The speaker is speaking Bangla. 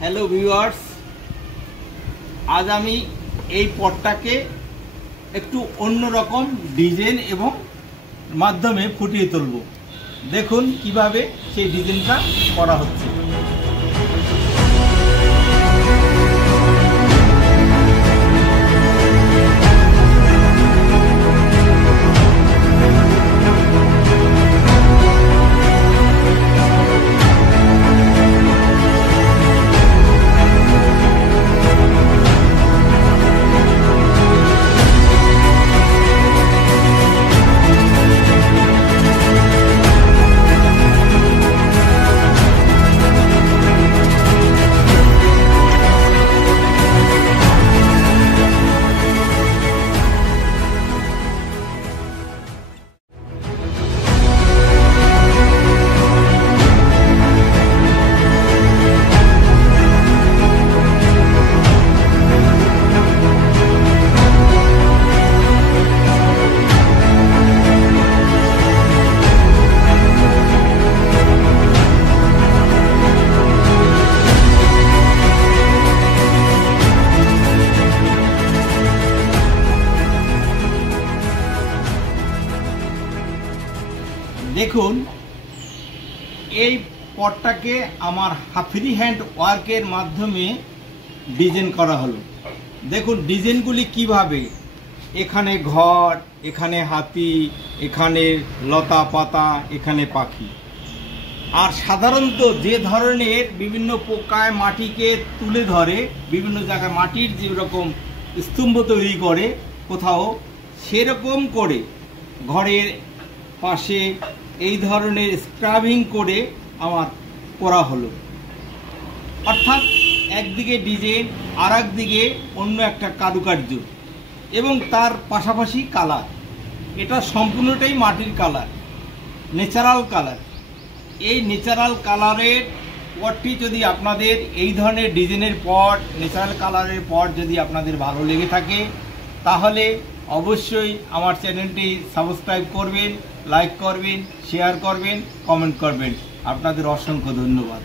হ্যালো ভিউয়ার্স, আজ আমি এই পটটাকে একটু অন্যরকম ডিজাইন এবং মাধ্যমে ফুটিয়ে তুলব। দেখুন কিভাবে সেই ডিজাইনটা করা হচ্ছে। দেখুন এই পটটাকে আমার ফ্রি হ্যান্ড ওয়ার্কের মাধ্যমে ডিজাইন করা হলো। দেখুন ডিজাইনগুলি কিভাবে, এখানে ঘর, এখানে হাতি, এখানে লতা পাতা, এখানে পাখি। আর সাধারণত যে ধরনের বিভিন্ন পোকায় মাটিকে তুলে ধরে, বিভিন্ন জায়গায় মাটির যেরকম স্তম্ভ তৈরি করে কোথাও, সেরকম করে ঘরের পাশে এই ধরনের স্ক্রাবিং করে আমার করা হলো। অর্থাৎ একদিকে ডিজাইন, আর একদিকে অন্য একটা কারুকার্য এবং তার পাশাপাশি কালার। এটা সম্পূর্ণটাই মাটির কালার, ন্যাচারাল কালার। এই ন্যাচারাল কালারের পটটি যদি আপনাদের, এই ধরনের ডিজাইনের পট, ন্যাচারাল কালারের পট যদি আপনাদের ভালো লেগে থাকে, তাহলে অবশ্যই আমার চ্যানেলটি সাবস্ক্রাইব করবেন, লাইক করবেন, শেয়ার করবেন, কমেন্ট করবেন। আপনাদের অসংখ্য ধন্যবাদ।